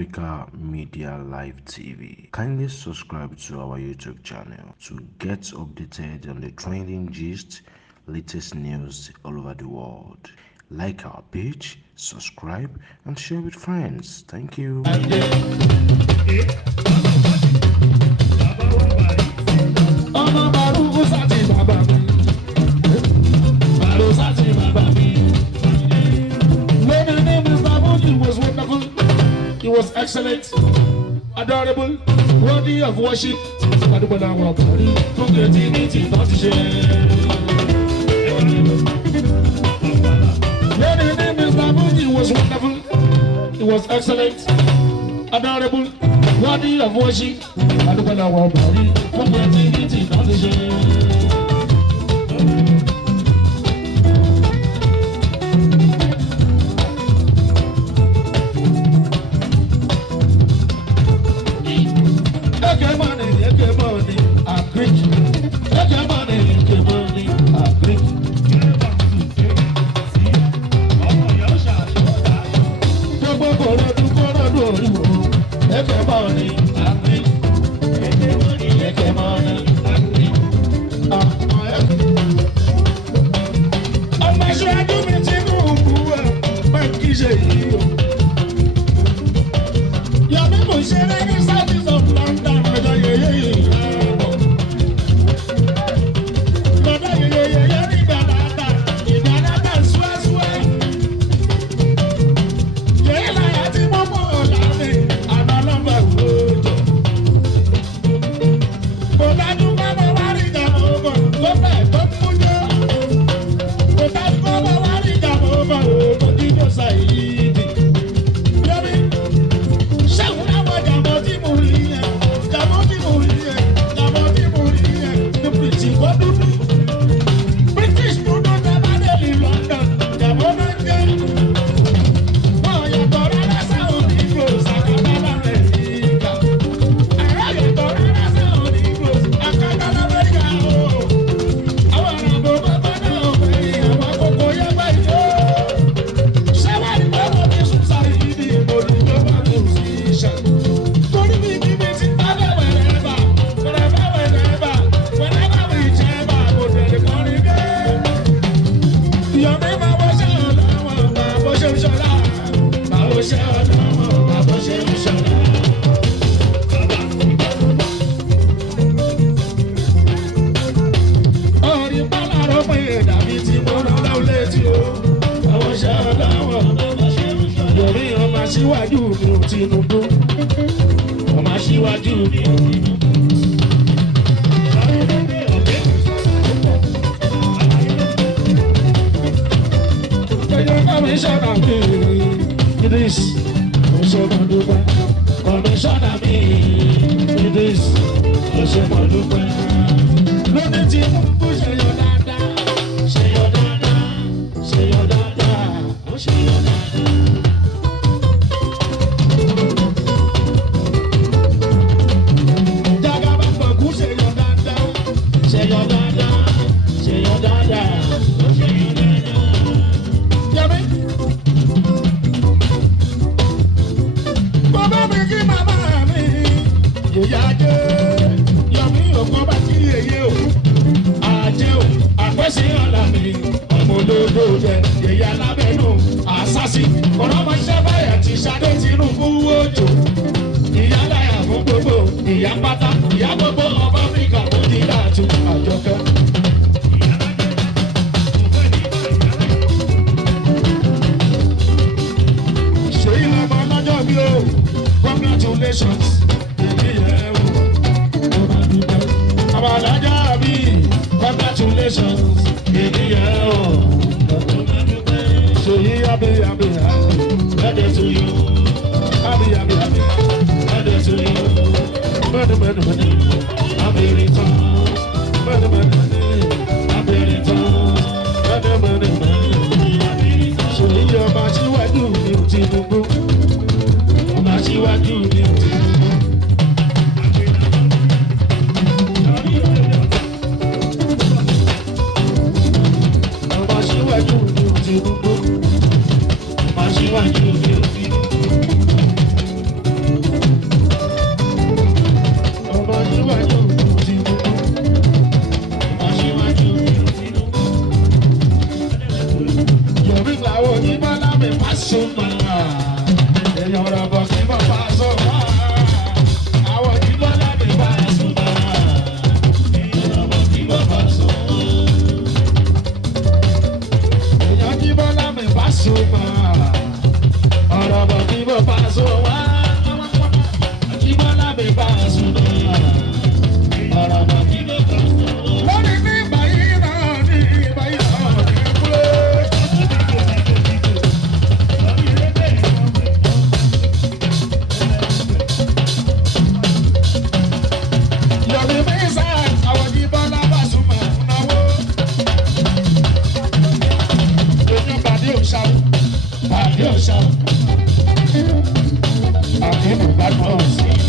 Africa Media Live TV. Kindly subscribe to our YouTube channel to get updated on the trending gist, latest news all over the world. Like our page, subscribe, and share with friends. Thank you. He was excellent, adorable, worthy of worship. He was wonderful, he was excellent, adorable, worthy of worship.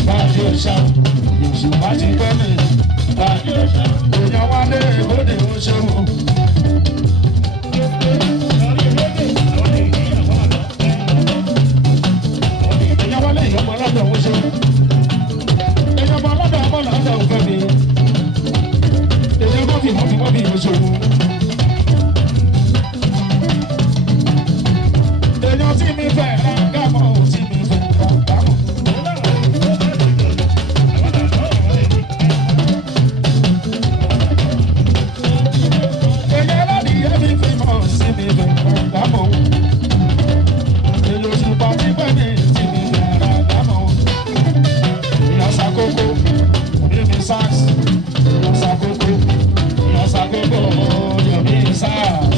bàjẹ́ òṣà èṣù bá ti pẹ́ mi bàjẹ́ òṣà èèyàn wálé ìbòdì oṣòwò. èèyàn wálé ìyọ̀mọ̀ lọ́dọ̀ oṣòwò. èèyàn bọ̀ lọ́dọ̀ ọmọ lọ́dọ̀ òfẹ́ mi. èèyàn mọ́bì oṣòwò. èèyàn tí mi fẹ́ ra gámọ̀ tí mi fẹ́ ra gámọ̀. èèyàn láti yẹ mi fi mọ̀ sí mi fẹ́ ra gámọ̀. èèyàn òṣùpá tí pẹ́ mi tí mi fẹ́ ra gámọ̀. èèyàn ṣàkókò ní mi sax. èèyàn ṣàkókò èèyàn ṣàkókò ní mi sax.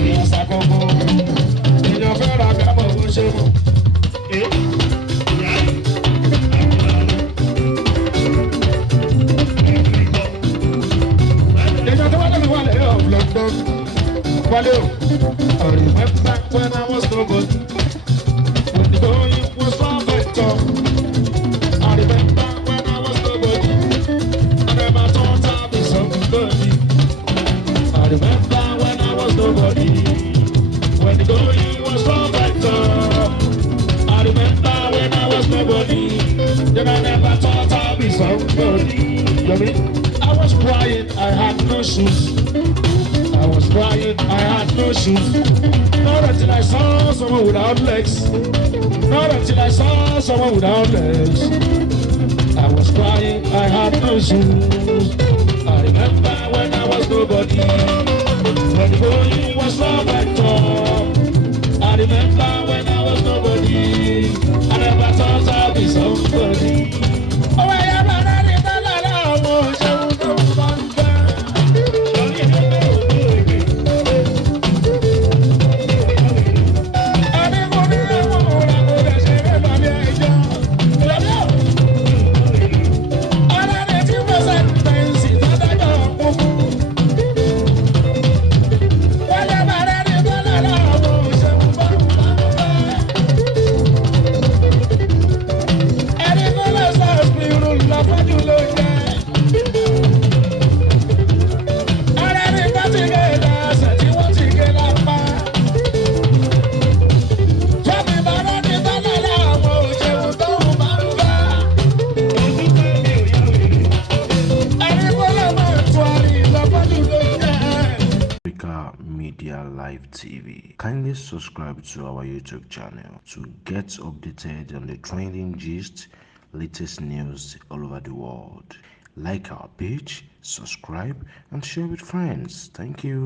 èèyàn ṣàkókò. èèyàn fẹ́ ra gámọ̀ bó ṣe mọ̀. èèyàn tó wá lẹ́nu wà lẹ́yìn of London. wálé o. I remember when I was no good. When the going was from better. I remember when I was no good. I never thought I'd be somebody. I remember when I was nobody. When the going was from better. I remember when I was nobody. Then I never thought I'd be somebody. You know me? I was crying, I had no shoes. I was crying, I had no shoes. Not until I saw someone without legs. Not until I saw someone without legs. I was crying, I had no shoes. I remember when I was nobody. When the going was from my top. I remember when I was nobody. I never thought I'd be somebody. Oh, I am an Media Live TV. Kindly subscribe to our YouTube channel to get updated on the trending gist, latest news all over the world. Like our page, subscribe, and share with friends. Thank you.